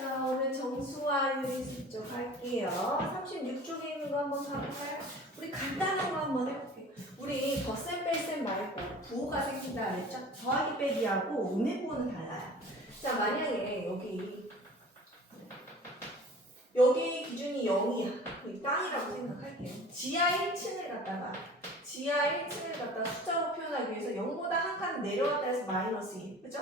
자, 오늘 정수와 유리수 쪽 할게요. 36쪽에 있는 거 한번 봐볼까요? 우리 간단한 거 한번 해볼게요. 우리 덧셈 뺄셈 말고 부호가 생긴다 그랬죠? 더하기 빼기하고 음의 부호는 달라요. 자, 만약에 여기 기준이 0이야. 거의 땅이라고 생각할게요. 지하 1층을 갖다가 숫자로 표현하기 위해서 0보다 한 칸 내려왔다 해서 마이너스 2. 그죠?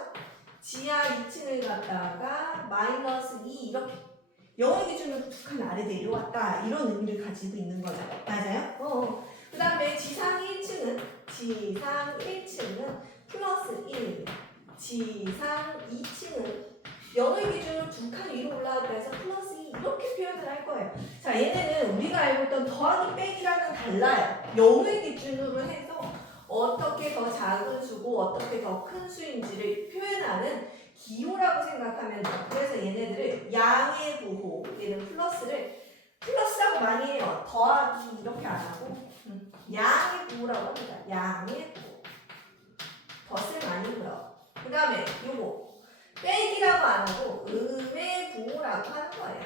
지하 2층을 갖다가 마이너스 2 이렇게 0의 기준으로 두 칸 아래 내려왔다 이런 의미를 가지고 있는 거죠. 맞아요? 그 다음에 지상 1층은 플러스 1, 지상 2층은 0의 기준으로 두 칸 위로 올라왔다 해서 플러스 2 이렇게 표현을 할 거예요. 자, 얘네는 우리가 알고 있던 더하기 빼기랑은 달라요. 0의 기준으로 해서 어떻게 더 작은 수고 어떻게 더 큰 수인지를 표현하는 기호라고 생각하면 돼요. 그래서 얘네들을 양의 부호, 얘는 플러스라고 많이 해요. 더하기 이렇게 안 하고 양의 부호라고 합니다. 양의 부호. 덧셈 아니고요. 그 다음에 요거 빼기라고 안 하고 음의 부호라고 하는 거예요.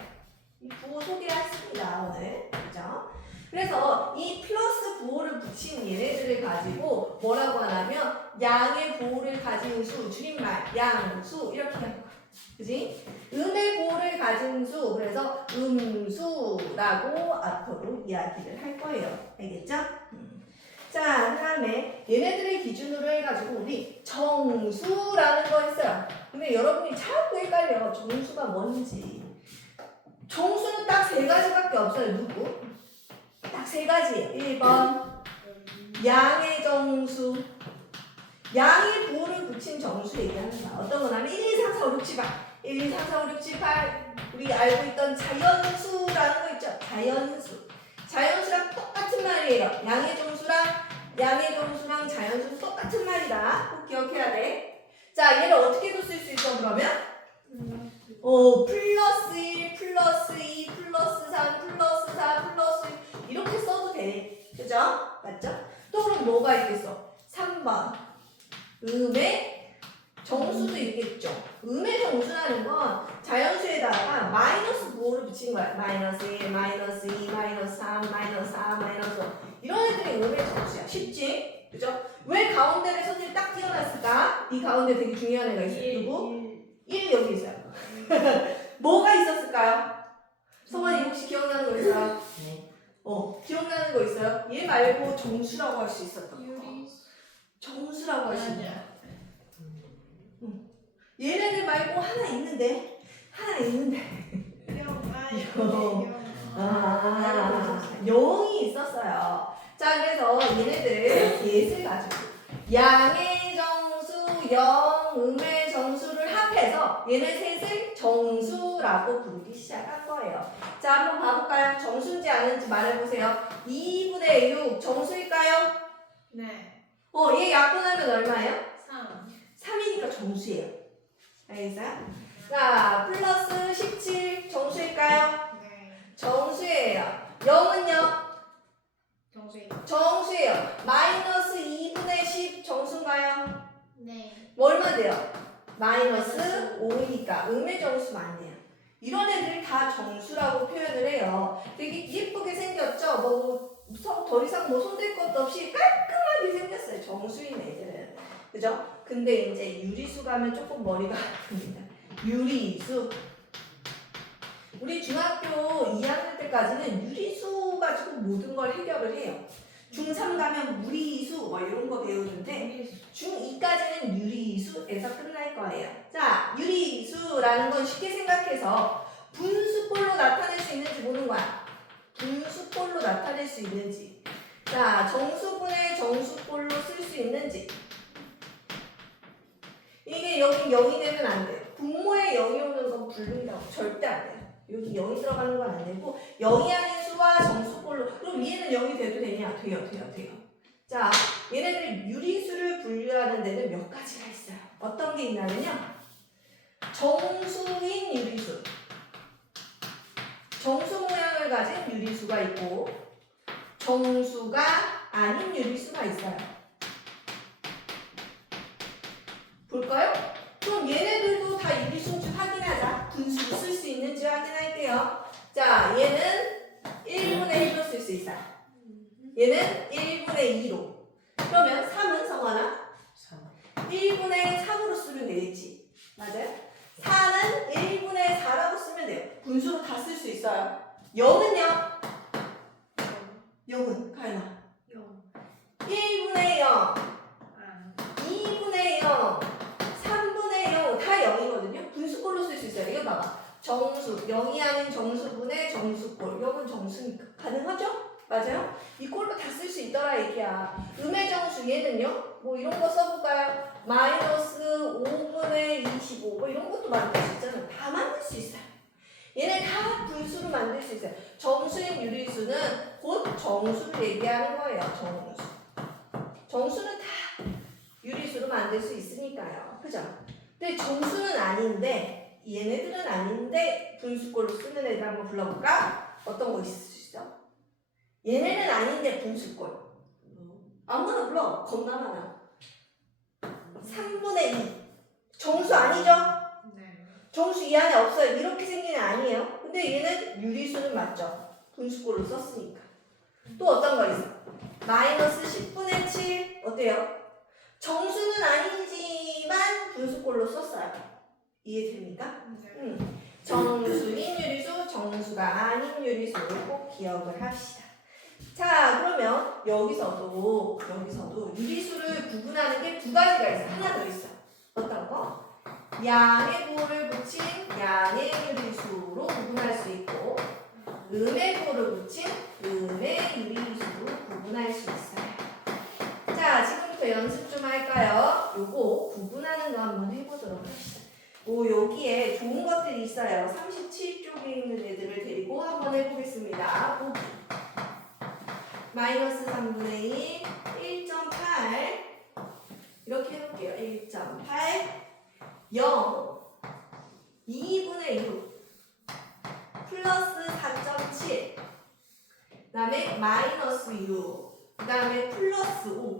이 부호 소개했습니다 오늘. 그죠? 그래서 이 플러스 부호를 붙인 얘네들을 가지고 뭐라고 하냐면 양의 부호를 가진 수, 줄임말 양수 이렇게 하는 거야. 그지? 음의 부호를 가진 수, 그래서 음수라고 앞으로 이야기를 할 거예요. 알겠죠? 자, 그 다음에 얘네들을 기준으로 해가지고 우리 정수라는 거 했어요. 근데 여러분이 자꾸 헷갈려. 정수가 뭔지. 정수는 딱 세 가지밖에 없어요. 누구? 딱 세 가지. 1번 양의 정수. 양의 부호를 붙인 정수 얘기하는 거야. 어떤 거냐면 1, 2, 3, 4, 5, 6, 7, 8. 1, 2, 3, 4, 5, 6, 7, 8. 우리 알고 있던 자연수라는 거 있죠. 자연수. 자연수랑 똑같은 말이에요. 양의 정수랑 자연수 똑같은 말이다. 꼭 기억해야 돼. 자, 얘를 어떻게도 쓸 수 있어 그러면? 플러스 1, 플러스 2, 플러스 3, 플러스 4, 플러스 6 이렇게 써도 돼. 그죠? 맞죠? 또 그럼 뭐가 있겠어? 3번 음의 정수도 있겠죠. 음의 정수라는 건 자연수에다가 마이너스 부호를 붙인 거야. 마이너스 1, 마이너스 2, 마이너스 3, 마이너스 4, 마이너스 5 이런 애들이 음의 정수야. 쉽지? 그죠? 왜 가운데를 선생님이 딱 띄어놨을까? 이 가운데 되게 중요한 애가 있어요. 누구? 1 여기 있어요. 뭐가 있었을까요? 성환이 혹시 기억나는 거 있어요? 네. 기억나는 거 있어요? 얘 말고 정수라고 할 수 있었던 거. 정수라고 할 수 있는 거. 얘네들 말고 하나 있는데. 영이 있었어요. 자, 그래서 얘네들 셋을 가지고 양의 정수, 음의 정수를 합해서 얘네 셋을 정수라고 부르기 시작한 거예요. 자, 한번 봐볼까요? 정수인지 아닌지 말해보세요. 2분의 6 정수일까요? 네. 얘 약분하면 얼마예요? 3. 3이니까 정수예요. 알겠어요? 자, 플러스 17 정수일까요? 네. 정수예요. 0은요? 정수입니다. 정수예요. 마이너스 2분의 10 정수인가요? 네. 얼마 돼요? 마이너스 5이니까 음의 정수면 안 돼요. 이런 애들 다 정수라고 표현을 해요. 되게 예쁘게 생겼죠? 더 이상 손댈 것도 없이 깔끔하게 생겼어요. 정수인 애들은. 그죠? 근데 이제 유리수 가면 조금 머리가 아픕니다. 유리수. 우리 중학교 2학년 때까지는 유리수 가지고 모든 걸 해결을 해요. 중3 가면 무리수 이런 거 배우는데 중2까지는 유리수에서 끝날 거예요. 자, 유리수라는 건 쉽게 생각해서 분수꼴로 나타낼 수 있는지 보는 거야. 분수꼴로 나타낼 수 있는지. 자, 정수분의 정수꼴로 쓸 수 있는지. 이게 여기 0이 되면 안 돼요. 분모에 0이 오는 건 불능이라고 절대 안 돼요. 여기 0이 들어가는 건 안 되고 0이 아닌 수와 정수꼴로 그럼 위에는 0이 돼도 되냐? 돼요. 자, 얘네들 유리수를 분류하는 데는 몇 가지가 있어요. 어떤 게 있냐면요. 정수인 유리수. 정수 모양을 가진 유리수가 있고 정수가 아닌 유리수가 있어요. 볼까요? 그럼 얘네들도 다 유리수인지 확인하자. 분수로 쓸 수 자, 얘는 1분의 1로 쓸 수 있어요. 얘는 1분의 2로. 그러면 3은 성환아? 1분의 3으로 쓰면 되겠지. 맞아요? 4는 1분의 4라고 쓰면 돼요. 분수로 다 쓸 수 있어요. 0은요? 0은 가연아. 1분의 0, 2분의 0, 3분의 0, 다 0이거든요. 분수꼴로 쓸 수 있어요. 이거 봐봐. 정수, 0이 아닌 정수분의 정수꼴. 0은 정수니까. 가능하죠? 맞아요? 이 꼴로 다 쓸 수 있더라 얘기야. 음의 정수 얘는요? 뭐 이런 거 써볼까요? 마이너스 5분의 25. 뭐 이런 것도 만들 수 있잖아요. 다 만들 수 있어요. 얘네 다 분수로 만들 수 있어요. 정수인 유리수는 곧 정수를 얘기하는 거예요. 정수. 정수는 다 유리수로 만들 수 있으니까요. 그죠? 근데 정수는 아닌데 얘네들은 아닌데 분수꼴로 쓰는 애들 한번 불러볼까? 어떤 거 있을 수 있어? 얘네는 아닌데 분수꼴. 아무거나 불러. 겁나 많아. 3분의 2. 정수 아니죠? 정수 이 안에 없어요. 이렇게 생긴 애 아니에요. 근데 얘는 유리수는 맞죠? 분수꼴로 썼으니까. 또 어떤 거 있어? 마이너스 10분의 7. 어때요? 정수는 아니지만 분수꼴로 썼어요. 이해됩니까? 정수인 유리수, 정수가 아닌 유리수를 꼭 기억을 합시다. 자, 그러면 여기서도 유리수를 구분하는 게 두 가지가 있어. 하나 더 있어. 어떤 거? 양의 부호를 붙인 양의 유리수로 구분할 수 있고 음의 부호를 붙인 음의 유리수로 구분할 수 있어요. 자, 지금부터 연습 좀 할까요? 요거 구분하는 거 한번 해보도록 합시다. 여기에 좋은 것들이 있어요. 37쪽에 있는 애들을 데리고 한번 해보겠습니다. 보기. 마이너스 3분의 1, 1.8 이렇게 해볼게요. 1.8 0 2분의 6 플러스 4.7 그 다음에 마이너스 6 그 다음에 플러스 5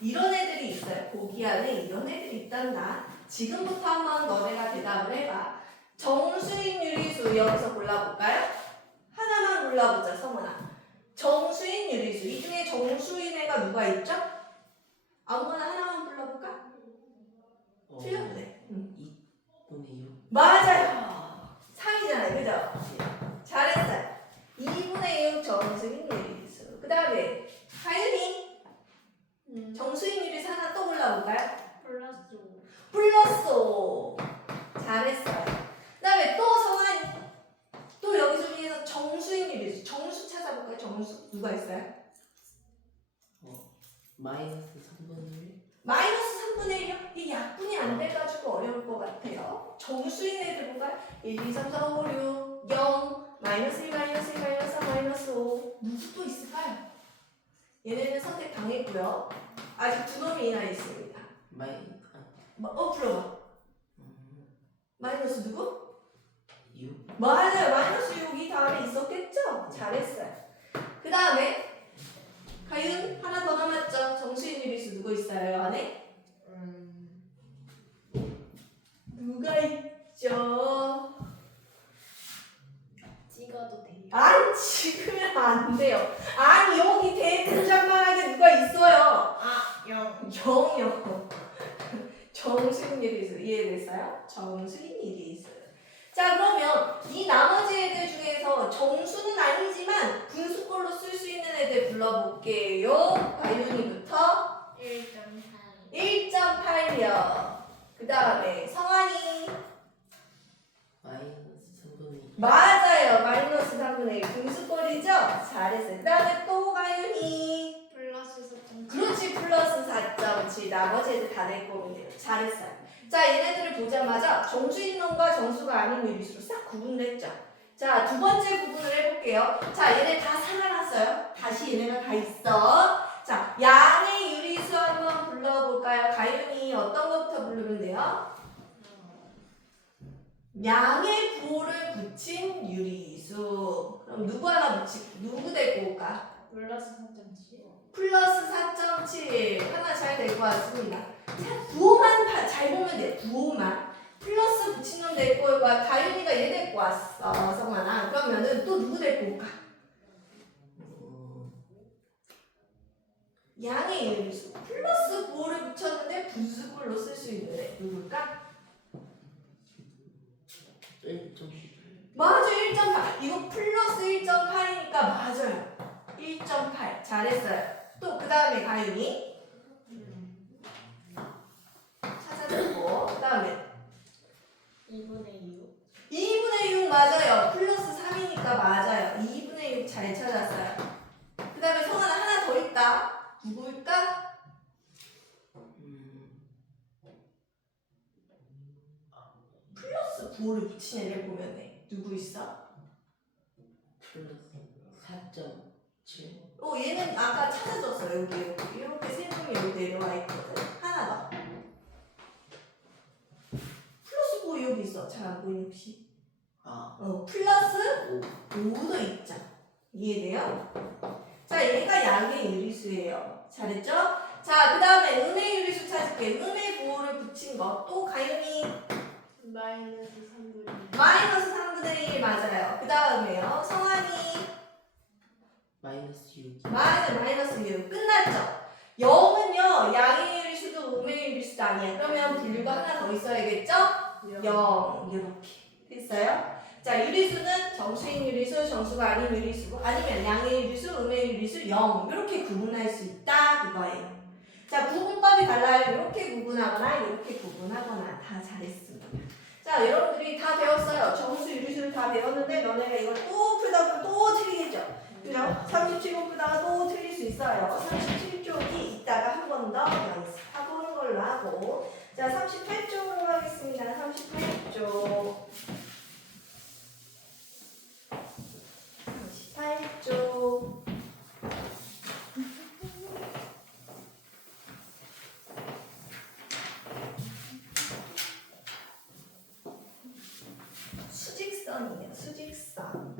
이런 애들이 있어요. 보기 안에 이런 애들이 있단다. 지금부터 한번 너네가 대답을 해봐. 정수인 유리수 여기서 골라볼까요? 하나만 골라보자. 성원아. 정수인 유리수 이 중에 정수인 애가 누가 있죠? 아무거나 하나만 불러볼까? 틀려도 돼. 2분의 6. 맞아요. 3이잖아요. 그죠? 잘했어요. 2분의 6 정수인 유리수. 그 다음에 하윤이 정수인 유리수 하나 또 골라볼까요? 플러스 5. 잘했어요. 그 다음에 또 성환이 또 여기서 위에서 정수인 유리수. 정수 찾아볼까요? 정수 누가 있어요? 마이너스 3분의 1. 마이너스 3분의 1이요? 이 약분이 안 돼가지고 어려울 것 같아요. 정수인 애들 볼까요? 1, 2, 3, 4, 5, 6, 0, 마이너스 1, 마이너스 1, 마이너스 3, 마이너스 5. 누구 또 있을까요? 얘네는 선택 당했고요. 아직 두 놈이나 있습니다. 불러봐. 마이너스 누구? 6. 맞아요. 마이너스 6이 다음에 있었겠죠? 잘했어요. 그 다음에 가윤 하나 더 남았죠? 정수인 유리수 누구 있어요? 안에? 누가 있죠? 찍어도 돼요. 아니 지금은 안 돼요. 아니 여기 대문짝만하게 누가 있어요? 0이요. 정수인 유리수 이해됐어요? 정수인 유리수. 자, 그러면 이 나머지 애들 중에서 정수는 아니지만 분수꼴로 쓸 수 있는 애들 불러볼게요. 가윤이부터 1.8이요. 그 다음에 성환이. 마이너스 3분의 2. 맞아요. 마이너스 3분의 1 분수꼴이죠? 잘했어요. 그 다음에 또 가윤이. 그렇지. 플러스 4.7. 나머지 애들 다 낼 거면 돼요. 잘했어요. 자, 얘네들을 보자마자 정수인 놈과 정수가 아닌 유리수로 싹 구분을 했죠. 자, 두 번째 구분을 해볼게요. 자, 얘네 다 살아났어요. 다시 얘네가 다 있어. 자, 양의 유리수 한번 불러볼까요? 가윤이 어떤 것부터 부르면 돼요? 양의 부호를 붙인 유리수. 그럼 누구 하나 붙이고 누구 데리고 올까? 플러스 4.7 하나 잘 될 것 같습니다. 자, 부호만 잘 보면 돼요. 부호만. 플러스 붙인 놈 데리고 올 거야. 가윤이가 얘 데리고 왔어. 성환아. 그러면은 또 누구 데리고 양의 유리수 플러스 9를 붙였는데 분수꼴로 쓸 수 있는 애 누굴까? 1.8. 맞아 1.8 이거 플러스 1.8이니까 맞아요 1.8 잘했어요 또 그 다음에 가윤이 찾아주고 그 다음에 2분의 6. 2분의 6 맞아요 플러스 3이니까 맞아요 2분의 6 잘 찾았어요 그 다음에 성하나 하나 더 있다 누구일까? 플러스 9를 붙인 애를 보면 돼 누구 있어? 플러스 4.7. 얘는 아까 찾아줬어 여기 이렇게 세 명이 여기 내려와 있거든 하나 더 플러스 9 여기 있어 잘 안 보이니 혹시? 플러스 5도 있죠 이해돼요? 자 얘가 양의 유리수예요 잘했죠? 자 그 다음에 음의 유리수 찾을게 음의 9를 붙인 거 또 가윤이 마이너스 3분의 1. 마이너스 3분의 1 맞아요 그 다음에요 성환이 마이너스 6. 맞아 마이너스 6 끝났죠? 0은요 양의 유리수도 음의 유리수도 아니야 그러면 분류가 하나 더 있어야겠죠? 0 이렇게 됐어요? 자 유리수는 정수인 유리수 정수가 아닌 유리수 아니면 양의 유리수 음의 유리수 0 이렇게 구분할 수 있다 그거예요 자 구분법이 달라요 이렇게 구분하거나 이렇게 구분하거나 다 잘했습니다 자 여러분들이 다 배웠어요 정수 유리수를 다 배웠는데 너네가 이걸 또 풀다 보면 또 틀리겠죠 그죠? 37쪽 보다가 또 틀릴 수 있어요. 37쪽이 이따가 한 번 더 연습해보는 걸로 하고 자 38쪽으로 가겠습니다. 38쪽 38쪽 수직선이에요. 수직선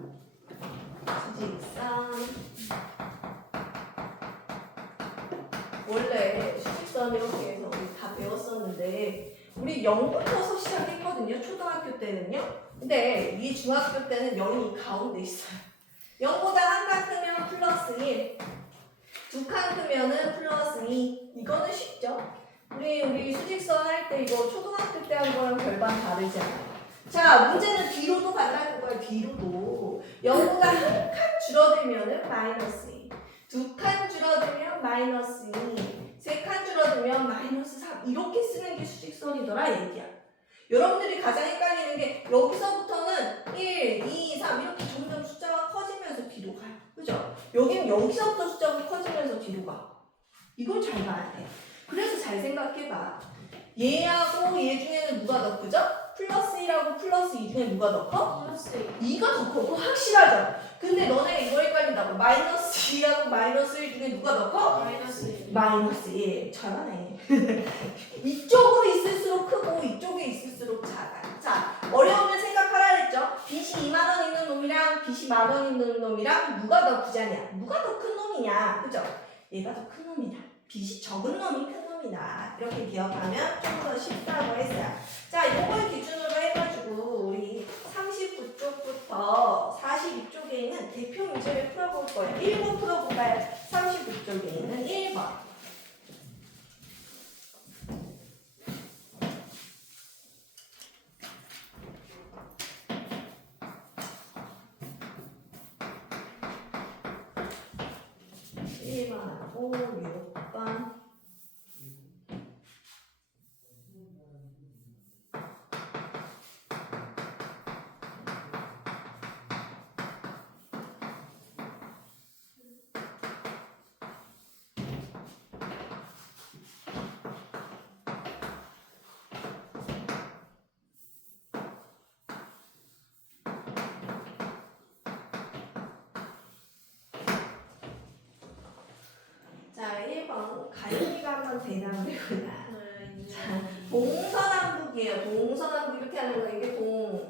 원래 수직선 이렇게 해서 우리 다 배웠었는데 우리 0부터서 시작했거든요 초등학교 때는요 근데 이 중학교 때는 0이 가운데 있어요 0보다 한 칸 크면 플러스 1 두 칸 크면은 플러스 2 이거는 쉽죠 우리 수직선 할 때 이거 초등학교 때 한 거랑 별반 다르지 않아요 자 문제는 뒤로도 간다는 거예요 뒤로도 0보다 한 칸 줄어들면은 마이너스 2 두 칸 줄어들면 마이너스 2 세 칸 줄어들면 마이너스 3 이렇게 쓰는 게 수직선이더라 얘기야 여러분들이 가장 헷갈리는 게 여기서부터는 1, 2, 3 이렇게 점점 숫자가 커지면서 뒤로 가요 그죠? 여기는 여기서부터 숫자가 커지면서 뒤로 가 이걸 잘 봐야 돼 그래서 잘 생각해봐 얘하고 얘 중에는 누가 더 크죠? 플러스 1하고 플러스 2 중에 누가 더 커? 플러스 2가 더 커. 확실하죠? 근데 너네가 이거 헷갈린다고. 마이너스 2하고 마이너스 1 중에 누가 더 커? 마이너스 1. 마이너스 1. 잘하네. 이쪽으로 있을수록 크고 이쪽에 있을수록 작아요. 자, 어려우면 생각하라 그랬죠? 빚이 2만 원 있는 놈이랑 빚이 10,000원 있는 놈이랑 누가 더 부자냐? 누가 더 큰 놈이냐? 그죠? 얘가 더 큰 놈이다. 빚이 적은 놈이 큰 놈이다. 이렇게 기억하면 좀 더 쉽다고 했어요. 자, 이걸 기준으로 해가지고 우리 39쪽부터 42쪽에 있는 대표 문제를 풀어볼 거예요. 1번 풀어볼까요? 39쪽에 있는 1번. 하고 6번. 자, 1번 가연이가 한번 대답을 해보자. 자, 동서남북이에요. 동서남북 이렇게 하는 거 이게 동,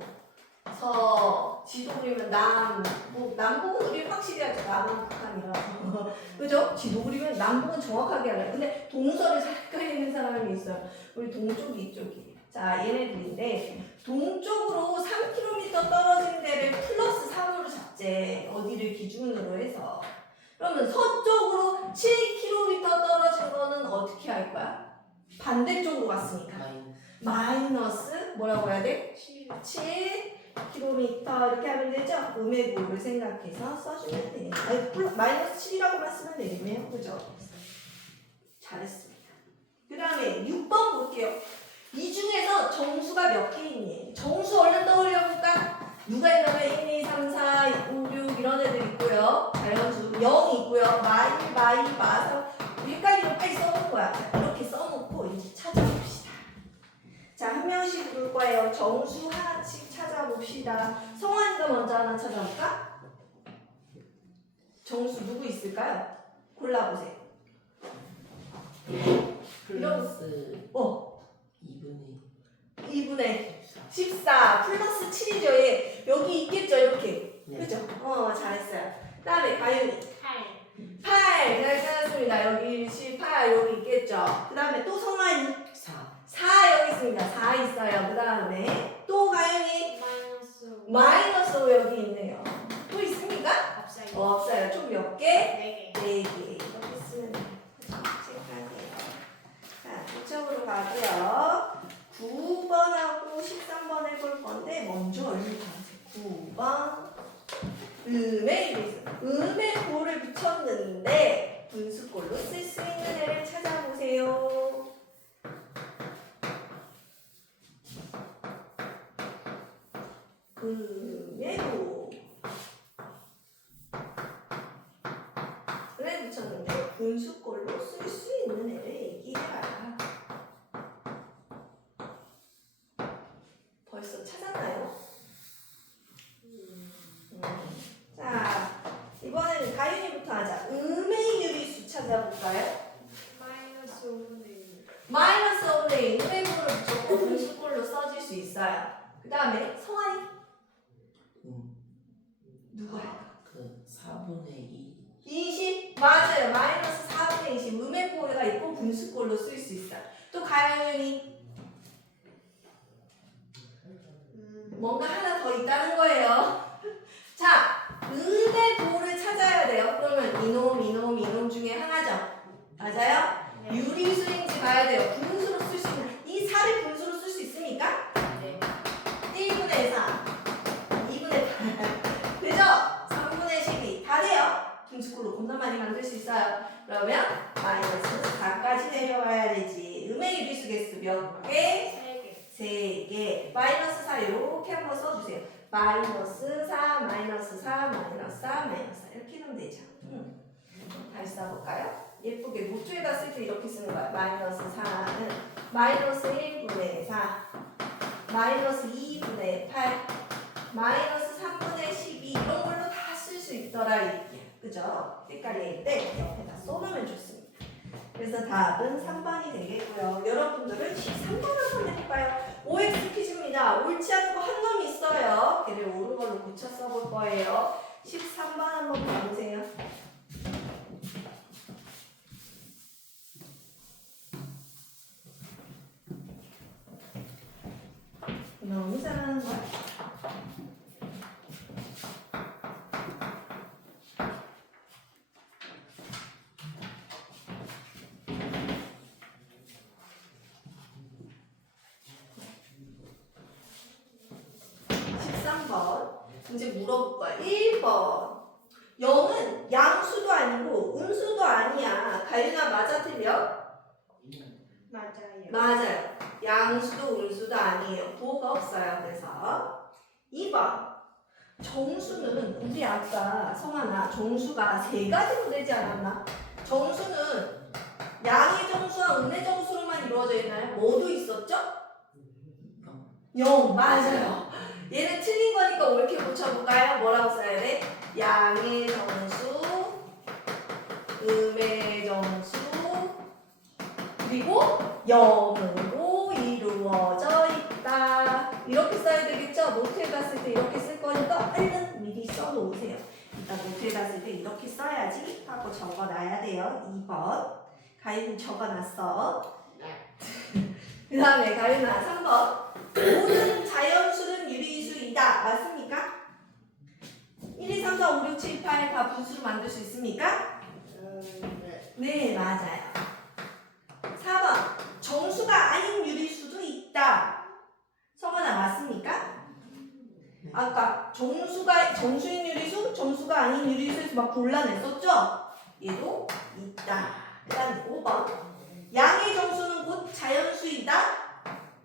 서, 지도 그리면 남북. 남북은 우리 확실히 하죠. 남은 북한이라서. 그죠? 지도 그리면 남북은 정확하게 알아요. 근데 동서를 잘 헷갈리는 사람이 있어요. 우리 동쪽이 이쪽이에요. 자, 얘네들인데 동쪽으로 3km 떨어진 데를 플러스 3으로 잡재. 어디를 기준으로 해서. 그러면 서쪽으로 7km 반대쪽으로 갔으니까 마이너스 뭐라고 해야 돼? 7km 이렇게 하면 되죠? 음의 보를 생각해서 써주면 되네요. 아니, 마이너스 7이라고만 쓰면 되겠네요. 그죠? 잘했습니다. 그 다음에 6번 볼게요. 이 중에서 정수가 몇 개 있니? 정수 얼른 떠올려볼까? 누가 있냐면 1, 2, 3, 4, 5, 6 이런 애들 있고요. 자연수 0 있고요. 마서 헷갈리면 빨리 써놓은 거야. 이렇게 써놓고 이제 찾아봅시다. 자, 한 명씩 볼 거예요. 정수 하나씩 찾아봅시다. 성환이가 먼저 하나 찾아볼까? 정수 누구 있을까요? 골라보세요. 플러스 2분의 14 플러스 7이죠. 얘 여기 있겠죠. 이렇게. 네. 그죠? 잘했어요. 그 다음에 가윤이 8. 8. 잘 찾았습니다. 여기 18 여기 있겠죠. 그 다음에 또 성환이 4 여기 있습니다. 4 있어요. 그 다음에 또 가윤이 마이너스 5 여기 있네요. 또 있습니까? 없어요. 없어요. 총 몇 개? 4개. 4개. 이렇게 쓰면 돼요. 체크하세요. 자, 이쪽으로 가고요. 9번하고 13번 해볼 건데 먼저 얼른 가세요. 9번 음의 보를 붙였는데 분수꼴로 쓸 수 있는 애를 찾아보세요. 음의 보를 붙였는데 분수꼴로 쓸 수 있는 애를 얘기해봐라. 벌써 찾았나요? 자, 이번에는 가윤이부터 하자. 음의 유리수 찾아볼까요? 마이너스 5분의 1. 마이너스 5분의 1 음의 보를 붙였고 분수꼴로 써질 수 있어요. 그 다음에 성환이 누구야? 그 4분의 2 20? 맞아요. 마이너스 4분의 20 음의 보가 있고 분수꼴로 쓸 수 있어요. 또 가윤이 뭔가 하나 더 있다는 거예요. 자, 음의 보를 찾아야 돼요. 그러면 이놈 중에 하나죠. 맞아요? 네. 유리수인지 봐야 돼요. 분수로 쓸 수 있는 이 4를 분수로 쓸 수 있습니까? 네. 1분의 4, 2분의 8 그죠? 3분의 12 다 돼요. 분수꼴로 겁나 많이 만들 수 있어요. 그러면 마이너스 4까지 내려와야 되지. 음의 유리수 개수 몇 개? 3개. 3개. 마이너스 4 이렇게 한번 써주세요. 마이너스 4, 마이너스 4, 마이너스 4, 마이너스 4 이렇게 하면 되죠. 다시 써볼까요? 예쁘게 노트에다 쓸 때 이렇게 쓰는 거야. 마이너스 4는 마이너스 1분의 4, 마이너스 2분의 8, 마이너스 3분의 12 이런 걸로 다 쓸 수 있더라 이 얘기야. 그죠? 헷갈릴 때 옆에다 써놓으면 좋습니다. 그래서 답은 3번이 되겠고요. 여러분들은 13번 한번 해볼까요? OX 퀴즈입니다. 옳지 않은 거 한 놈 있어요. 걔를 옳은 걸로 고쳐 써볼 거예요. 13번 한번 봐보세요. 너무 잘하는 거야. 이제 물어볼 거야. 1번. 0은 양수도 아니고 음수도 아니야. 가윤아 맞아 틀려? 맞아요. 맞아요. 양수도 음수도 아니에요. 보호가 없어요. 그래서 2번. 정수는 우리 아까 성환아 정수가 세 가지로 되지 않았나? 정수는 양의 정수와 음의 정수로만 이루어져 있나요? 뭐도 있었죠? 0 맞아요. 얘는 틀린 거니까 옳게 고쳐볼까요? 뭐라고 써야 돼? 양의 정수, 음의 정수, 그리고 0으로 이루어져 있다. 이렇게 써야 되겠죠? 노트에다 쓸 때 이렇게 쓸 거니까 얼른 미리 써놓으세요. 이따 노트에다 쓸 때 이렇게 써야지 하고 적어놔야 돼요. 2번. 가윤이 적어놨어. 그 다음에 가윤아 3번. 모든 자연수는 유리수이다. 맞습니까? 1, 2, 3, 4, 5, 6, 7, 8 다 분수로 만들 수 있습니까? 네. 네, 맞아요. 4번. 아까 정수인 유리수, 정수가 아닌 유리수에서 막 골라냈었죠? 얘도 있다. 그 다음에 5번. 양의 정수는 곧 자연수이다.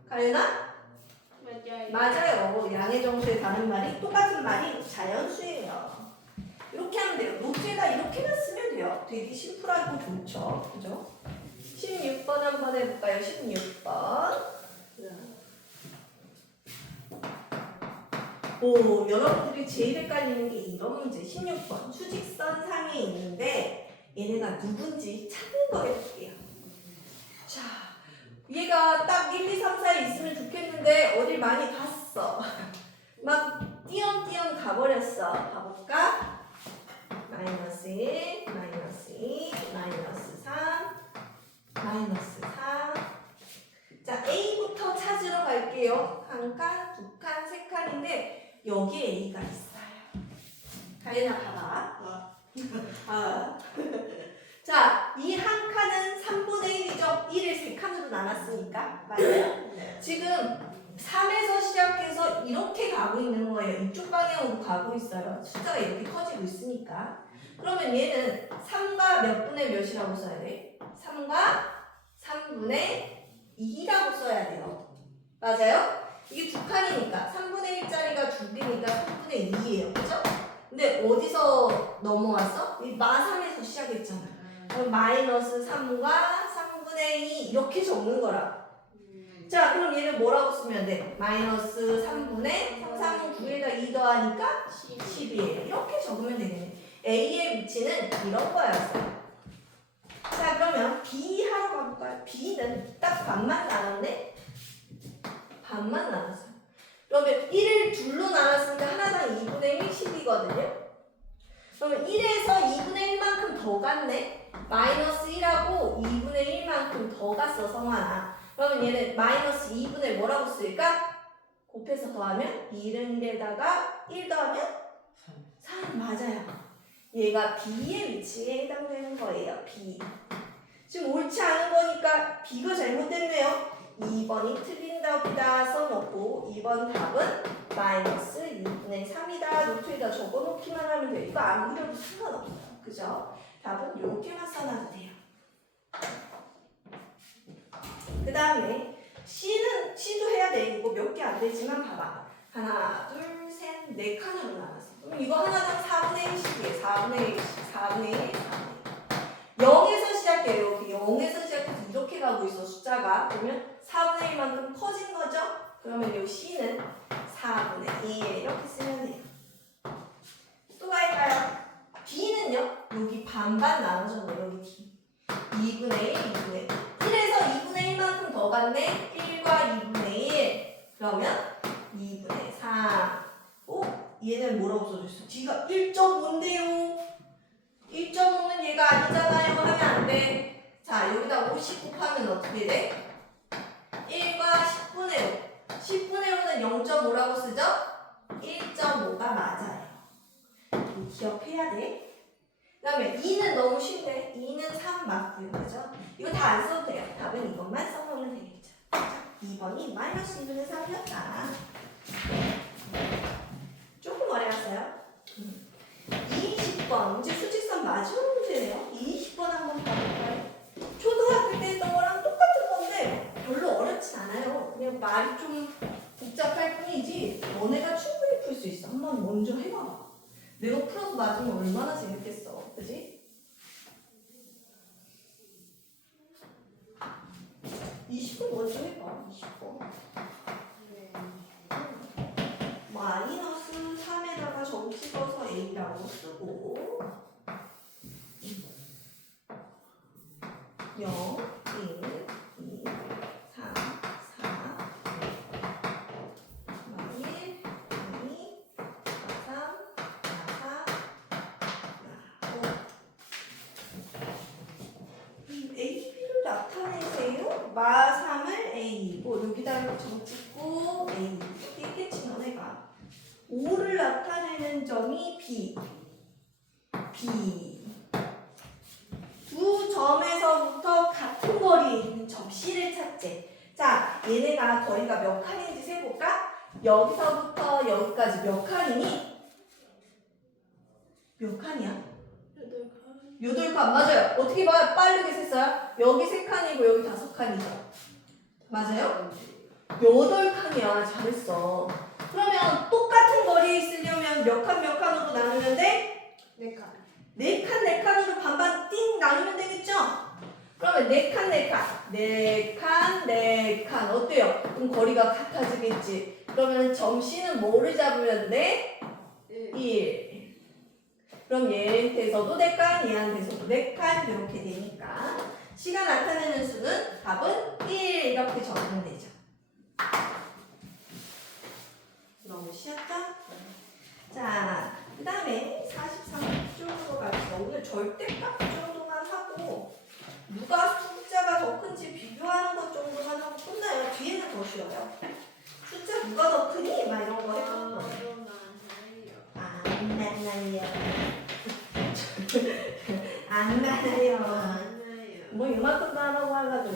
가윤아? 맞아요. 맞아요. 양의 정수에 다른 말이 똑같은 말이 자연수예요. 이렇게 하면 돼요. 노트에다 이렇게만 쓰면 돼요. 되게 심플하고 좋죠. 그죠? 16번 한번 해볼까요? 16번. 오, 여러분들이 제일 헷갈리는 게 이런 문제. 16번. 수직선 상에 있는데 얘네가 누군지 찾는 거 해볼게요. 자, 얘가 딱 1, 2, 3, 4에 있으면 좋겠는데 어딜 많이 갔어. 막 띄엄띄엄 가버렸어. 가볼까? 마이너스 1, 마이너스 2, 마이너스 3, 마이너스 4. 자, A부터 찾으러 갈게요. 한 칸, 두 칸, 세 칸인데 여기에 A가 있어요. 가연아 봐봐. 자, 이 한 칸은 3분의 1이죠. 1을 세 칸으로 나눴으니까. 맞아요? 지금 3에서 시작해서 이렇게 가고 있는 거예요. 이쪽 방향으로 가고 있어요. 숫자가 이렇게 커지고 있으니까. 그러면 얘는 3과 몇 분의 몇이라고 써야 돼? 3과 3분의 2라고 써야 돼요. 맞아요? 이게 두 칸이니까 3분의 1짜리가 두 개니까 3분의 2예요. 그죠? 근데 어디서 넘어왔어? 이 마3에서 시작했잖아. 그럼 마이너스 3과 3분의 2 이렇게 적는 거라. 자, 그럼 얘를 뭐라고 쓰면 돼? 마이너스 3분의 3, 3은 9에다 2 더하니까 10이에요. 이렇게 적으면 되겠네. A의 위치는 이런 거였어요. 자, 그러면 B 하러 가볼까요? B는 딱 반만 나눴네? 반만 나눴어요. 그러면 1을 둘로 나눴으니까 하나당 2분의 1, 10이거든요. 그러면 1에서 2분의 1만큼 더 갔네? 마이너스 1하고 2분의 1만큼 더 갔어, 성환아. 그러면 얘는 마이너스 2분의 뭐라고 쓸까? 곱해서 더하면 1은 1에다가 1 더하면 3 맞아요. 얘가 B의 위치에 해당되는 거예요. B. 지금 옳지 않은 거니까 B가 잘못됐네요. 2번이 틀린 답이다 써놓고 2번 답은 마이너스 2분의 3이다. 노트에다 적어놓기만 하면 돼요. 이거 안 그려도 상관없어요. 그죠? 답은 이렇게만 써놔도 돼요. 그 다음에 C도 해야 돼. 이거 몇 개 안 되지만 봐봐. 하나, 둘, 셋, 네 칸으로 나눴어. 그럼 이거 하나당 4분의 1씩이에요. 4분의 1씩, 4분의 1, 4분의 1. 0에서 시작해요. 여기 0에서 시작해서 이렇게 가고 있어, 숫자가. 그러면 4분의 1만큼 커진 거죠? 그러면 이 C는 4분의 2에 이렇게 쓰면 돼요. 또 갈까요? B는요? 여기 반반 나눠졌네, 여기 D. 2분의 1, 2분의 1. 1에서 2분의 1만큼 더 갔네? 1과 2분의 1. 그러면 2분의 3. 오? 얘는 뭐라고 써줬어? D가 1.5인데요. 1.5는 얘가 아니잖아요. 하면 안 돼. 자, 여기다 50 곱하면 어떻게 돼? 1과 10분의 5. 10분의 5는 0.5라고 쓰죠? 1.5가 맞아요. 기억해야 돼. 그 다음에 2는 너무 쉽네. 2는 3 맞고요. 그죠? 이거 다 안 써도 돼요. 답은 이것만 써놓으면 되겠죠. 2번이 마이너스 2분의 3이었다. 조금 어려웠어요. 20번. 문제 수직선 마지막 문제네요. 20번 한번 봐볼까요? 초등학교 때 했던 거랑 똑같은 건데 별로 어렵진 않아요. 그냥 말이 좀 복잡할 뿐이지 너네가 충분히 풀 수 있어. 한번 먼저 해봐봐. 내가 풀어서 맞으면 얼마나 재밌겠어. 그지? 20번 먼저 해봐. 20번. 마이너스 3에다가 점 찍어서 A라고 쓰고 0, 1, 2, 3, 4 1, 2, 3, 4, 5 A, B를 나타내세요. 마 3을 A고 여기다 점 찍고 A 이렇게 있겠지 너네가 5를 나타내는 점이 B. B. 두 점에서부터 같은 거리에 있는 점 C를 찾재. 자, 얘네가 거리가 몇 칸인지 세볼까? 여기서부터 여기까지 여기까지 몇 칸이니? 몇 칸이야? 8칸 맞아요. 어떻게 봐요? 빠르게 셌어요? 여기 3칸이고 여기 5칸이죠. 맞아요? 8칸이야. 잘했어. 그러면 똑같은 거리에 있으려면 몇 칸 몇 칸으로 나누면 돼? 4칸. 4칸 4칸으로 반반 띵 나누면 되겠죠? 그러면 4칸 4칸 4칸 4칸 어때요? 그럼 거리가 같아지겠지. 그러면 점 C는 뭐를 잡으면 돼? 1. 그럼 얘한테서도 4칸, 얘한테서도 4칸 이렇게 되니까 C가 나타내는 수는 답은 1 이렇게 적으면 되죠. 너무 쉬웠죠? 자, 그 다음에 43쪽으로 갑시다. 오늘 절대값 정도만 하고 누가 숫자가 더 큰지 비교하는 것 정도만 하고 끝나요. 뒤에는 더 쉬워요. 숫자 누가 더 크니? 막 이런 거 해볼 거예요. 안 만나요. 안 만나요. 뭐 이만큼도 안 하고 하려고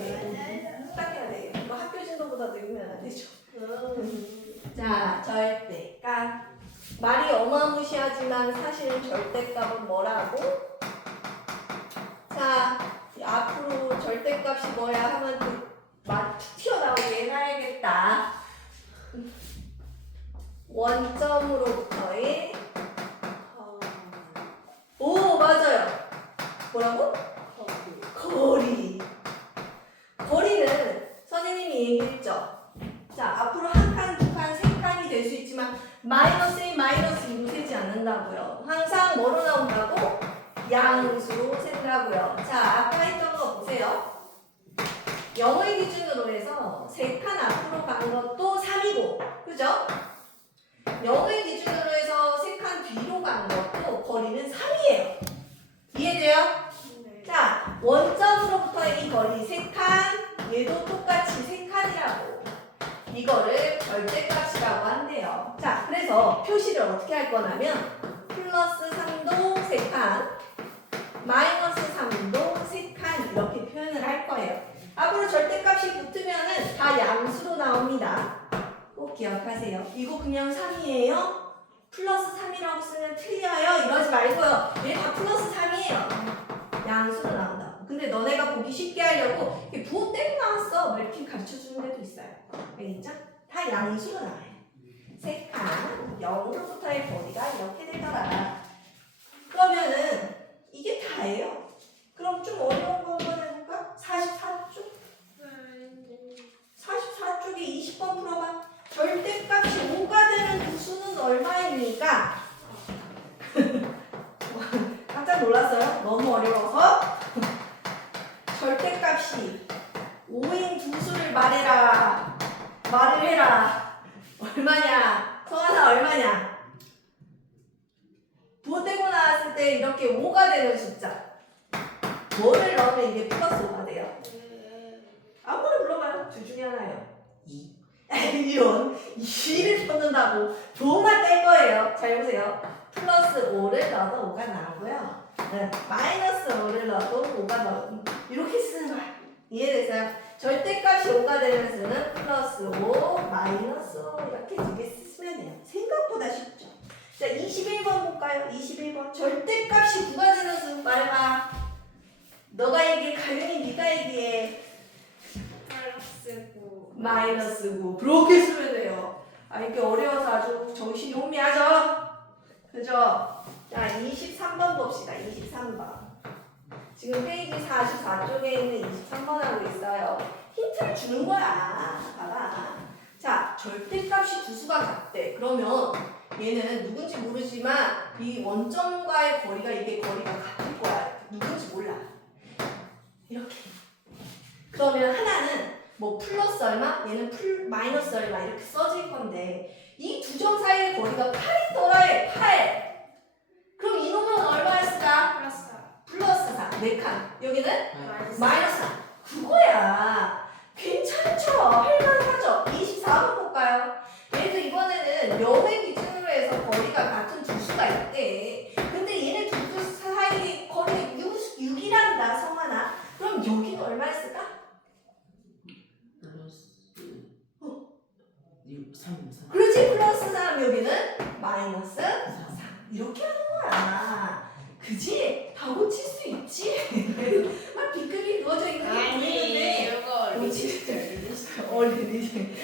딱 해야 돼. 뭐 학교 진도보다 늘면 안 되죠. 자, 절대값. 말이 어마무시하지만 사실 절대값은 뭐라고? 자, 앞으로 절대값이 뭐야 하면 막 튀어나오게 해야겠다. 원점으로부터의 오, 맞아요. 뭐라고? 거리. 거리는 선생님이 얘기했죠. 자, 앞으로 한 칸, 두 칸, 세 칸이 될 수 있지만 마이너스 1, 마이너스 2로 세지 않는다고요. 항상 뭐로 나온다고? 양수로 센다고요. 자, 아까 했던 거 보세요. 영어의 기준으로 해서 3칸 앞으로 간 것도 3이고, 그죠? 영어의 기준으로 해서 3칸 뒤로 간 것도 거리는 3이에요. 이해돼요? 자, 원점으로부터의 이 거리 3칸, 얘도 똑같이 3칸이라고. 이거를 절대값이라고 한대요. 자, 그래서 표시를 어떻게 할 거냐면 플러스 3도 3칸, 마이너스 3도 3칸 이렇게 표현을 할 거예요. 앞으로 절대값이 붙으면은 다 양수로 나옵니다. 꼭 기억하세요. 이거 그냥 3이에요? 플러스 3이라고 쓰면 틀려요? 이러지 말고요. 얘 다 플러스 3이에요. 양수로 나온다고. 근데 너네가 보기 쉽게 하려고 이렇게 부호 떼고 나왔어. 이렇게 가르쳐주는 데도 있어요. 알겠죠? 다 양수로 나와요. 3칸, 0으로부터의 거리가 이렇게 되더라. 그러면은 이게 다예요. 그럼 좀 어려운 거 한번 해볼까? 44쪽? 44쪽에 20번 풀어봐. 절대값이 5가 되는 그 수는 얼마입니까? 깜짝 놀랐어요? 너무 어려워서? 절대값이 5인 두 수를 말해라. 말을 해라. 얼마냐? 성하나 얼마냐? 부호 떼고 나왔을 때 이렇게 5가 되는 숫자. 뭐를 넣으면 이게 플러스 5가 돼요? 아무거나 불러봐요. 둘 중에 하나예요. 2. 이런 2를 넣는다고 부호만 뗄 거예요. 잘 보세요. 플러스 5를 넣어도 5가 나오고요. 네, 마이너스 5를 넣어도 5가 나오고 이렇게 쓰는 거야. 이해됐어요? 절대값이 5가 되는 수는 플러스 5, 마이너스 5 이렇게 두 개 쓰면 돼요. 생각보다 쉽죠? 자, 21번 볼까요? 21번. 절대값이 9가 되는 수 말해봐. 너가 얘기해. 가윤이 네가 얘기해. 마이너스 9. 그렇게 쓰면 돼요. 아, 이게 어려워서 아주 정신이 혼미하죠? 그죠? 자, 23번 봅시다. 23번. 지금 페이지 44쪽에 있는 23번 하고 있어요. 힌트를 주는 거야. 봐봐. 자, 절대값이 두 수가 같대. 그러면 얘는 누군지 모르지만 이 원점과의 거리가 이게 거리가 같을 거야. 누군지 몰라. 이렇게. 그러면 하나는 뭐 플러스 얼마? 얘는 마이너스 얼마 이렇게 써질 건데 이 두 점 사이의 거리가 8이더라 해. 8. 그럼 이놈은 얼마였을까? 플러스 4. 4칸. 여기는 마이너스 4. 그거야. 괜찮죠? 할만하죠? 24번 볼까요? 얘도 이번에는 영의 기준으로 해서 거리가 같은 두 수가 있대. 근데 얘네 두 수 사이의 거리가 6이란다, 성하나. 그럼 여기는 얼마였을까? 플러스 6, 3, 3. 그렇지, 플러스 3. 여기는 마이너스 3 이렇게 하는 거야. 그지? 다 고칠 수 있지? 막 비글이 그어져 있는 거 보이는데 이거 어린이집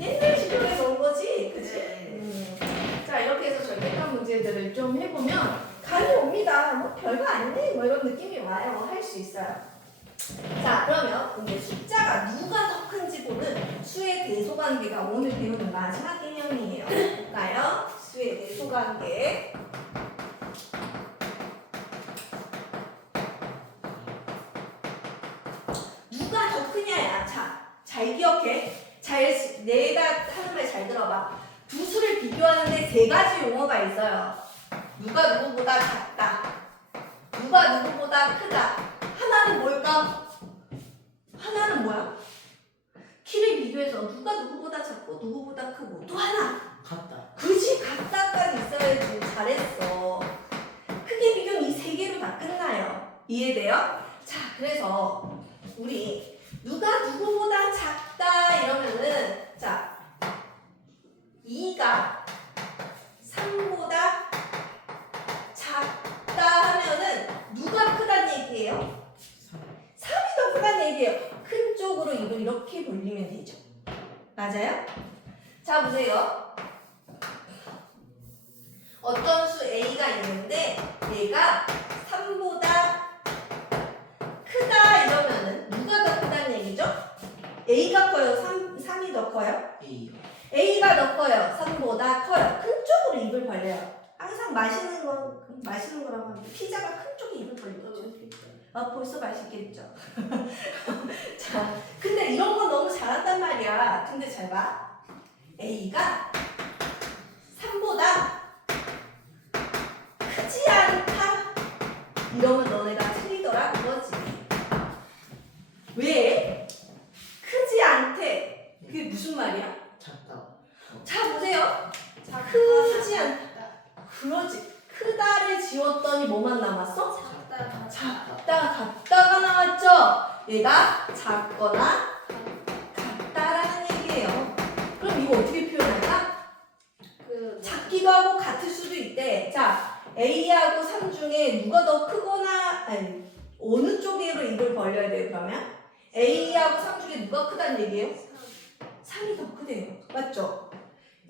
옛날 시절에서 온 거지? 그치? 네. 자 이렇게 해서 절대값 문제들을 좀 해보면 감이 옵니다. 뭐 별거 아니네 뭐 이런 느낌이 와요. 할 수 있어요. 자 그러면 이제 숫자가 누가 더 큰지 보는 수의 대소관계가 오늘 배우는 마지막 개념이에요. 볼까요? 수의 대소관계. 누가 더 크냐야. 자, 잘 기억해. 내가 하는 말 잘 들어봐. 두 수를 비교하는데 세 가지 용어가 있어요. 누가 누구보다 작다. 누가 누구보다 크다. 하나는 뭘까? 하나는 뭐야? 키를 비교해서 누가 누구보다 작고 누구보다 크고 또 하나. 같다. 그지 같다까지 있어야지. 잘했어. 크게 비교는 이 세 개로 다 끝나요. 이해돼요? 자, 그래서 우리 누가 누구보다 작다 이러면은 자 2가 3보다 작다 하면은 누가 크다는 얘기예요? 3이 더 크다는 얘기예요. 큰 쪽으로 입을 이렇게 벌리면 되죠. 맞아요? 자 보세요. 어떤 수 A가 있는데 얘가 3보다 크다 이러면은 누가 더 크다는 얘기죠? A가 커요? 3이 더 커요? A요. A가 더 커요? 3보다 커요? 큰 쪽으로 입을 벌려요. 항상 맛있는 거라고 하면 피자가 큰 쪽에 입을 벌리죠. 벌써 맛있겠죠. 자, 근데 이런 건 너무 잘한단 말이야. 근데 잘 봐. A가 3보다 크지 않다. 이러면 너네가 틀리더라 그거지. 왜? 크지 않대. 그게 무슨 말이야? 작다. 자 보세요. 크지 않다. 그러지. 크다를 지웠더니 뭐만 남았어? 작다 같다가 나왔죠. 얘가 작거나 같다라는 얘기예요. 그럼 이거 어떻게 표현할까? 작기도 하고 같을 수도 있대. 자 A하고 3 중에 누가 더 크거나 아니 어느 쪽으로 입을 벌려야 돼요 그러면? A하고 3 중에 누가 크다는 얘기예요? 3이 더 크대요. 맞죠?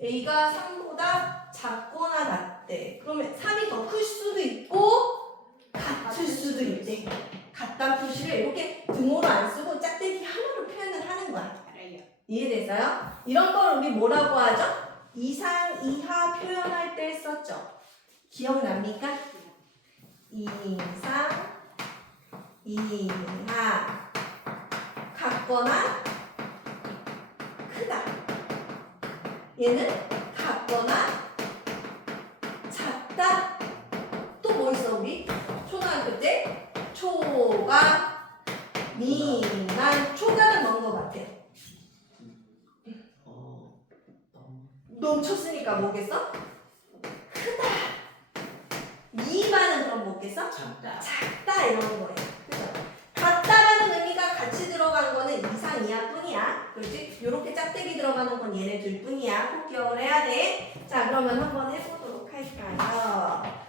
A가 3보다 작거나 같대. 그러면 3이 더 클 수도 있고 같을 수도 있대. 같다는 표시를 이렇게 등호로 안 쓰고 짝대기 하나로 표현을 하는 거야. 이해됐어요? 이런 걸 우리 뭐라고 하죠? 이상, 이하 표현할 때 썼죠. 기억납니까? 이상, 이하 같거나 크다. 얘는 같거나 작다. 또 뭐 있어 우리? 초등학교 때 초가 미만 초가는 뭔 거 같아? 넘쳤으니까 뭐겠어? 크다. 미만은 그럼 뭐겠어? 작다. 작다 이러는 거예요. 그죠? 같다라는 의미가 같이 들어간 거는 이상 이하뿐이야. 그렇지? 요렇게 짝대기 들어가는 건 얘네 둘 뿐이야. 꼭 기억을 해야 돼. 자 그러면 한번 해보도록 할까요?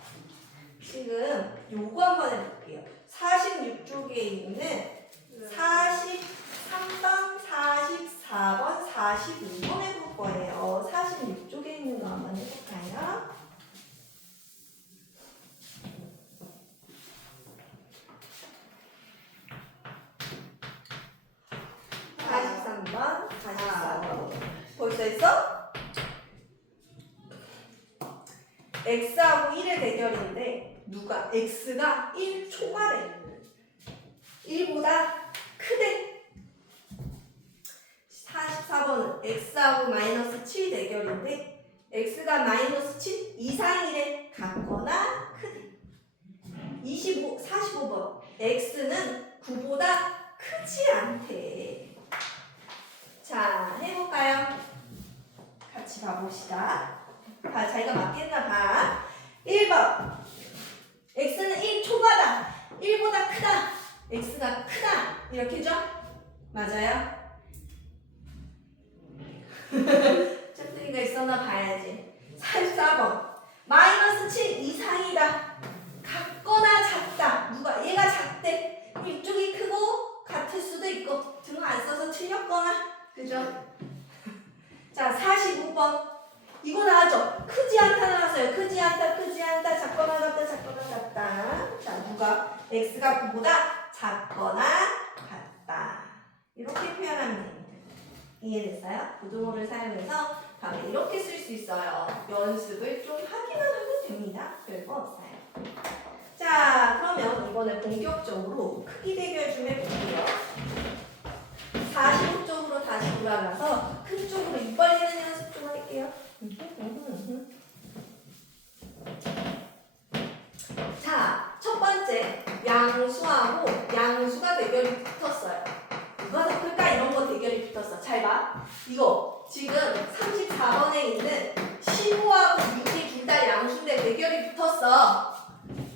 지금 요거 한번 해볼게요. 46쪽에 있는 43번, 44번, 45번 해볼 거예요. 46쪽에 있는 거 한번 해볼까요? 벌써 있어? X하고 1의 대결인데 누가 X가 1 초과래. 1보다 크대. 44번은 X하고 마이너스 7 대결인데 X가 마이너스 7 이상이래. 같거나 크대. 45번 X는 9보다 크지 않대. 자, 해볼까요? 같이 봐봅시다. 자, 자기가 맞겠나 봐. 1번. X는 1 초과다. 1보다 크다. X가 크다. 이렇게죠? 맞아요? 짝대기가 있었나 봐야지. 44번. x가 9보다 작거나 같다. 이렇게 표현하면 됩니다. 이해됐어요? 부등호를 사용해서 다음에 이렇게 쓸 수 있어요. 연습을 좀 하기만 하면 됩니다. 별거 없어요. 자, 그러면 이번에 본격적으로 크기 대결 좀 해볼게요. 45쪽으로 다시 돌아가서 큰 쪽으로 입 벌리는 연습 좀 할게요. 자, 첫 번째 양수하고 양수가 대결이 붙었어요. 누가 더 클까? 이런 거 대결이 붙었어. 잘 봐. 이거 지금 34번에 있는 15하고 6이 둘 다 양수인데 대결이 붙었어.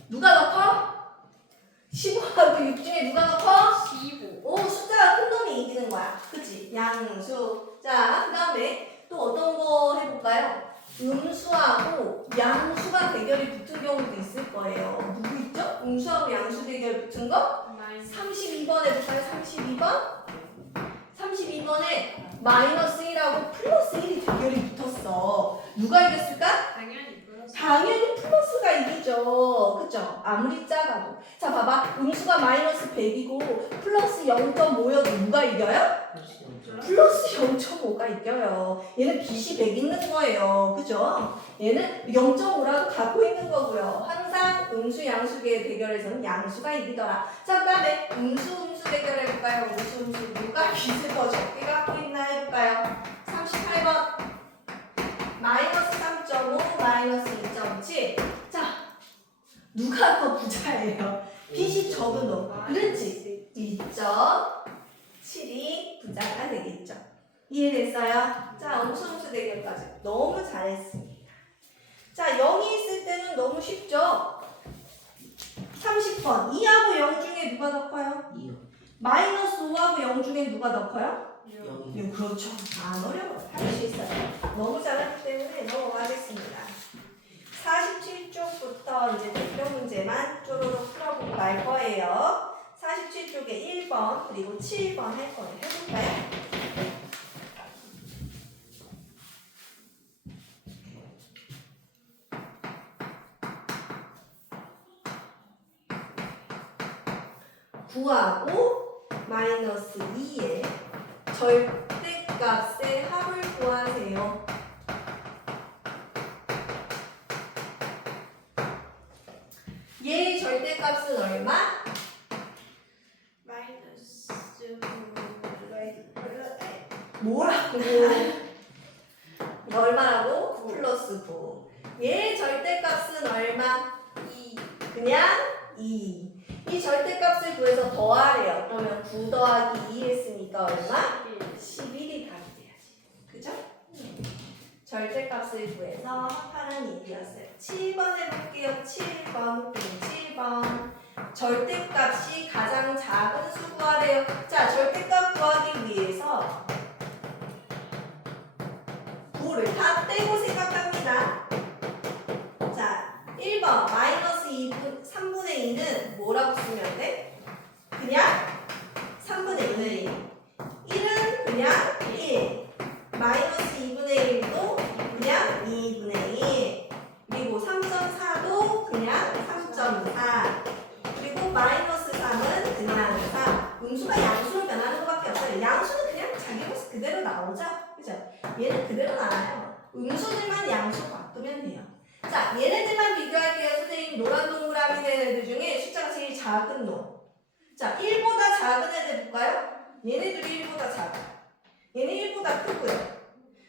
누가 더 커? 15하고 6 중에 누가 더 커? 15. 오, 숫자가 큰 놈이 이기는 거야. 그치? 양수. 자, 그 다음에 또 어떤 거 해볼까요? 음수하고 양수가 대결이 붙은 경우도 있을 거예요. 누구 있죠? 음수하고 양수 대결 붙은 거? 32번에 볼까요? 32번? 32번에 마이너스 1하고 플러스 1이 대결이 붙었어. 누가 이겼을까? 당연히 플러스. 당연히 플러스가 이기죠. 그쵸? 아무리 작아도. 자, 봐봐. 음수가 마이너스 100이고 플러스 0.5여도 누가 이겨요? 플러스 0.5가 이겨요. 얘는 빚이 100 있는 거예요. 그죠? 얘는 0.5라도 갖고 있는 거고요. 항상 음수, 양수의 대결에서는 양수가 이기더라. 자, 그 다음에 음수 대결 해볼까요? 음수. 누가 빚을 더 적게 갖고 있나 해볼까요? 38번. 마이너스 3.5, 마이너스 2.7. 자, 누가 더 부자예요? 빚이 적은 놈. 그렇지? 2.7이 부자가 되겠죠. 이해됐어요? 자, 음수 대결까지 너무 잘했습니다. 자, 0이 있을 때는 너무 쉽죠? 30번 2하고 0 중에 누가 더 커요? 2요. 마이너스 5하고 0 중에 누가 더 커요? 0이요. 그렇죠. 안 어려워요. 할 수 있어요. 너무 잘하기 때문에 넘어가겠습니다. 47쪽부터 이제 대표 문제만 쪼로록 풀어보고 말 거예요. 47쪽에 1번 그리고 7번 할 거예요. 해볼까요? 구하고 마이너스 2의 절대값의 합을 구하세요. 얘의 절대값은 얼마? 마이너스 뭐라고? 얼마라고? 플러스 9. 얘의 절대값은 얼마? 2. 그냥 2. 이 절대값을 구해서 더하래요. 그러면 9 더하기 2 했으니까 얼마? 11이 답이 돼야지. 그죠? 절대값을 구해서 합하는 일이었어요. 7번 해볼게요. 7번. 7번. 절대값이 가장 작은 수 구하래요. 자, 절대값 구하기 위해서 9를 다 떼고 생각합니다. 자, 1번 마이너스 3분의 2는 뭐라고 쓰면 돼? 그냥 3분의 1. 1은 그냥 1. 마이너스 2분의 1도 그냥 2분의 1. 그리고 3.4도 그냥 3.4. 그리고 마이너스 3은 그냥 3. 음수가 양수로 변하는 것밖에 없어요. 양수는 그냥 자기 모습 그대로 나오죠. 그죠? 얘는 그대로 나와요. 음수들만 양수로 바꾸면 돼요. 자, 얘네들만 비교할게요. 선생님, 노란 동그라미 된 애들 중에 숫자가 제일 작은 놈. 자, 1보다 작은 애들 볼까요? 얘네들이 1보다 작아. 얘네 1보다 크고요.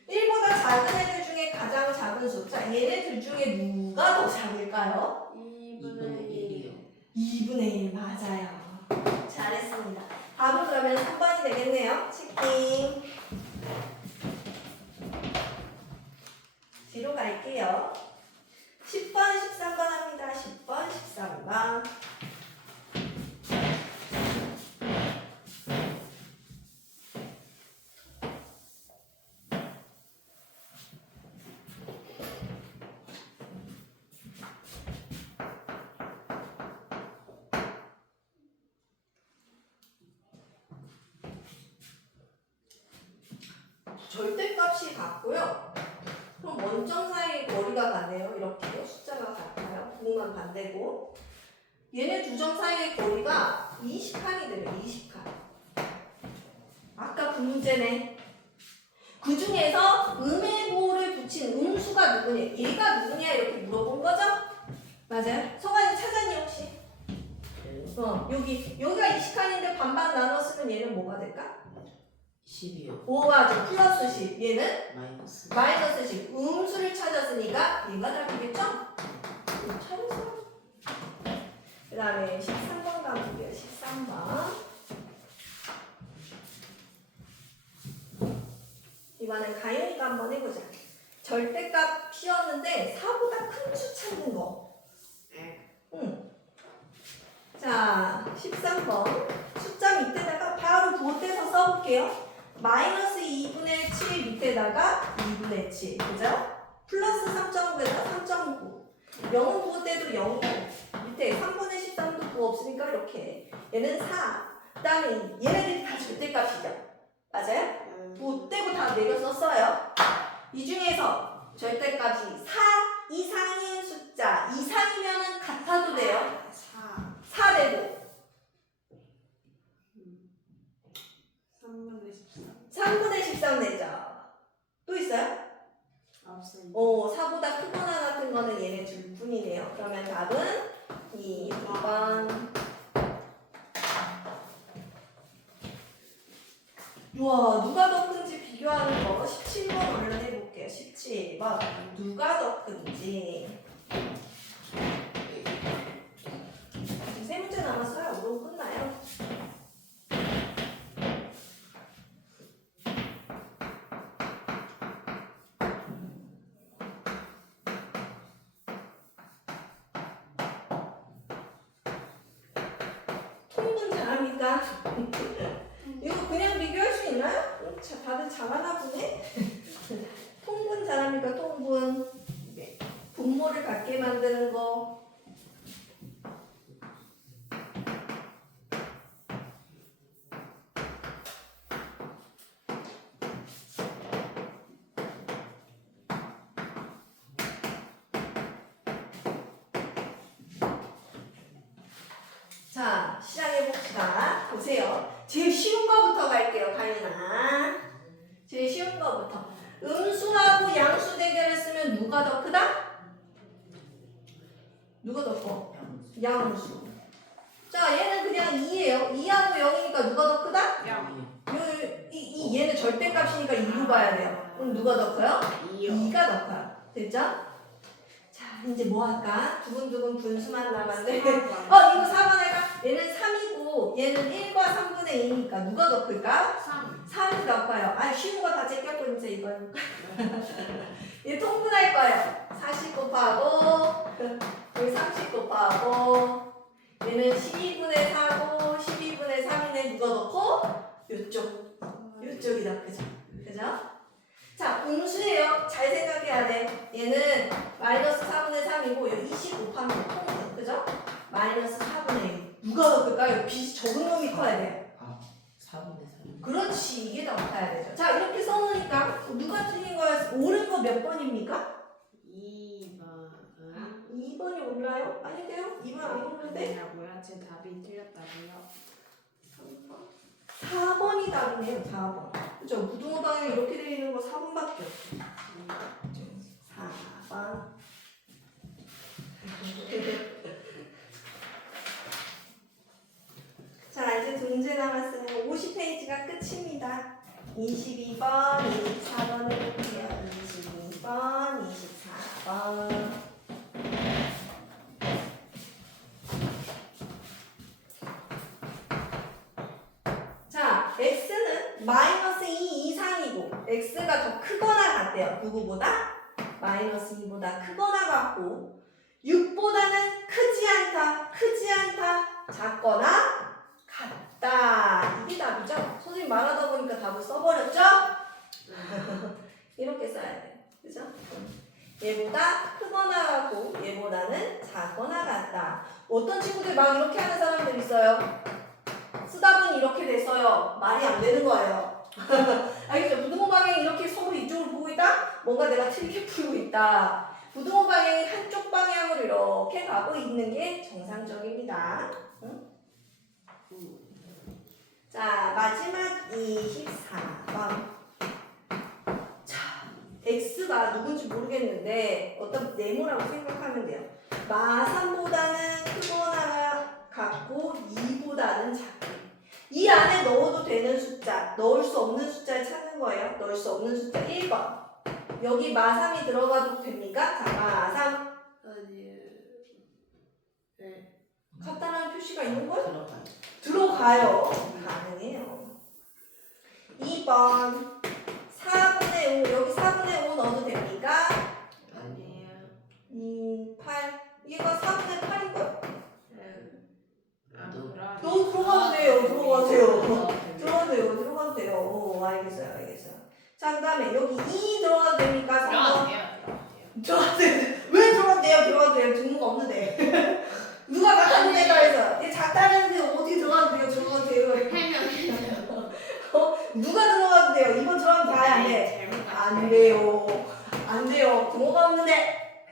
1보다 작은 애들 중에 가장 작은 숫자. 얘네들 중에 누가 더 작을까요? 2분의 1이요. 2분의 1 맞아요. 잘했습니다. 답은 그러면 3번이 되겠네요. 체킹. 뒤로 갈게요. 10번, 13번 합니다. 10번, 13번. 절대값이 같고요. 그럼 원점 사이의 거리가 같네요. 이렇게 숫자가 같아요. 부호만 반대고. 얘네 두 점 사이의 거리가 20칸이 돼요. 20칸. 아까 그 문제네. 그 중에서 음의보를 붙인 음수가 누구냐? 얘가 누구냐? 이렇게 물어본 거죠? 맞아요? 성환이 찾았니 혹시? 여기가 20칸인데 반반 나눴으면 얘는 뭐가 될까? 10이요. 오, 맞아. 플러스 10. 얘는 마이너스. 마이너스 10. 음수를 찾았으니까 얘가 답이겠죠? 찾았어. 그 다음에 13번 가볼게요. 13번. 이번엔 가영이가 한번 해보자. 절대값 피웠는데 4보다 큰 수 찾는 거. 응. 자, 13번. 숫자 밑에다가 바로 부호대서 써볼게요. 마이너스 2분의 7 밑에다가 2분의 7. 그죠? 플러스 3.9에다가 3.9. 0은 부호대도 0이고 밑에 3분의 13도 부호 없으니까 이렇게. 얘는 4. 그 다음에 얘네들이 다 절대값이죠. 맞아요? 부호대고 다 내려서 써요. 이 중에서 절대값이 4 이상인 숫자 이상이면은 같아도 돼요. 4 되고 3분의 13. 3분의 13 되죠. 또 있어요? 없어요. 4보다 크거나 같은 거는 얘네 둘 뿐이네요. 그러면 답은 2번. 우와, 누가 더 큰지 비교하는 거 17번 얼른 해볼게요. 17번 누가 더 큰지. 지금 세 문제 남았어요. 그럼 끝나요. 통분 잘합니까? 이거 그냥 비교할 수 있나요? 자, 다들 잘하나 보네? 통분 잘합니까? 통분. 분모를 같게 만드는 거. 자, 시작해봅시다. 보세요. 제일 쉬운 거부터 갈게요, 가윤아. 제일 쉬운 거부터. 음수하고 양수 대결했으면 누가 더 크다? 누가 더 커? 양수. 자, 얘는 그냥 2예요. 2하고 0이니까 누가 더 크다? 얘는 절대값이니까 2로 봐야 돼요. 그럼 누가 더 커요? 2가 더 커요. 됐죠? 자, 이제 뭐 할까? 두근두근 분수만 남았네. 이거 4번 할까? 얘는 3이고 얘는 1과 3분의 2니까 누가 더 클까? 3이 더 커요. 쉬운 거 다 제꼈고 이제 이건. 얘 통분할 거예요. 40 곱하고 여기 30 곱하고 얘는 12분의 4고 12분의 3이네. 누가 더 커? 요쪽이 더 크죠. 그죠? 자, 음수예요. 잘 생각해야 돼. 얘는 마이너스 4분의 3이고 여기 20 곱하면 통분. 그죠? 마이너스 4분의 1. 누가 더 클까요? 빛이 적은 놈이 커야 돼. 4분의 3. 그렇지. 이게 더 커야 되죠. 자, 이렇게 써놓으니까 누가 틀린 거야? 옳은 거 몇 번입니까? 2번이 올라요? 아닌데요? 2번 안 오는데? 뭐야? 제 답이 틀렸다고요? 4번이 답이네요. 4번. 그죠? 부등호 방향 이렇게 되어 있는 거 4번밖에 없어요. 4번. 자, 이제 두 문제 남았어요. 50페이지가 끝입니다. 22번, 24번 해볼게요. 22번, 24번. 자, x는 마이너스 2 이상이고 x가 더 크거나 같대요. 누구보다? 마이너스 2보다 크거나 같고 6보다는 크지 않다, 작거나 같다. 이게 답이죠? 선생님 말하다 보니까 답을 써버렸죠? 이렇게 써야 돼. 그죠? 얘보다 크거나 같고 얘보다는 작거나 같다. 어떤 친구들 막 이렇게 하는 사람들 있어요. 쓰다 보니 이렇게 됐어요. 말이 안 되는 거예요. 알겠죠? 부등호 방향이 이렇게 서로 이쪽을 보고 있다? 뭔가 내가 틀리게 풀고 있다. 부등호 방향이 한쪽 방향으로 이렇게 가고 있는 게 정상적입니다. 응? 자, 마지막 24번. 자, x가 누군지 모르겠는데 어떤 네모라고 생각하면 돼요. 마3보다는 크거나 같고 2보다는 작고. 이 안에 넣어도 되는 숫자, 넣을 수 없는 숫자를 찾는 거예요. 넣을 수 없는 숫자 1번. 여기 마3이 들어가도 됩니까? 자, 마3. 아니요. 네. 같다라는 표시가 있는 걸? 들어가요. 들어가요. 가능해요. 2번. 4분의 5. 여기 4분의 5 넣어도 됩니까? 아니에요. 8. 이거 4분의 8이고요. 아, 너- 그럼. 너 들어가도 돼요. 들어가도 돼요. 네. 들어가도 돼요. 들어가도 돼요. 오, 알겠어요. 알겠어요. 자, 그 다음에 여기 2 들어가도 됩니까? 3번. 들어가도 돼요. 왜 들어가도 돼요? 들어가도 돼요. 등무가 없는데. 누가 갖다 내다 해서. 얘 작다는데 어디 들어가도 돼요? 들어가도 돼요. 누가 들어가도 돼요. 2번 들어가면 다야 안 돼. 안 돼요. 안 돼요. 등호가 없는데.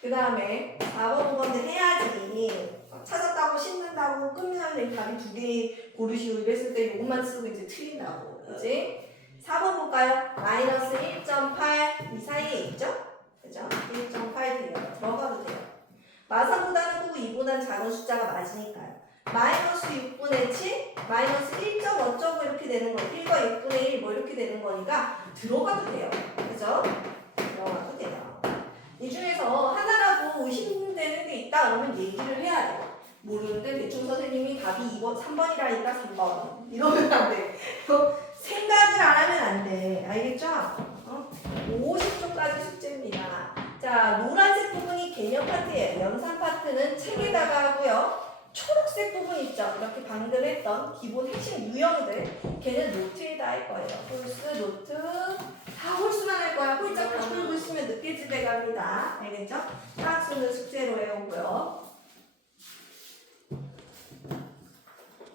그 다음에 4번, 5번도 해야지. 찾았다고 신는다고 끝나는 답이 2개 고르시오 이랬을 때 이것만 쓰고 이제 틀린다고. 그치? 4번 볼까요? 마이너스 1.8 이 사이에 있죠? 그죠? 1.8 돼요. 들어가도 돼요. 마3보다는 크고 2보다는 작은 숫자가 맞으니까요. 마이너스 6분의 7, 마이너스 1점 어쩌고 이렇게 되는 거 1과 6분의 1 뭐 이렇게 되는 거니까 들어가도 돼요. 그죠? 들어가도 돼요. 이 중에서 하나라도 의심되는 게 있다 그러면 얘기를 해야 돼요. 모르는데 대충 선생님이 답이 2번, 3번이라니까 3번 이러면 안 돼. 생각을 안 하면 안 돼. 알겠죠? 50초까지 숙제입니다. 자, 노란색 부분이 개념 파트예요. 연산 파트는 책에다가 하고요. 초록색 부분 있죠? 이렇게 방금 했던 기본 핵심 유형들 걔는 노트에다 할 거예요. 홀수, 노트 다 홀수만 할 거야. 홀짝 다 풀고 있으면 늦게 집에 갑니다. 알겠죠? 딱 쓰는 숙제로 해오고요.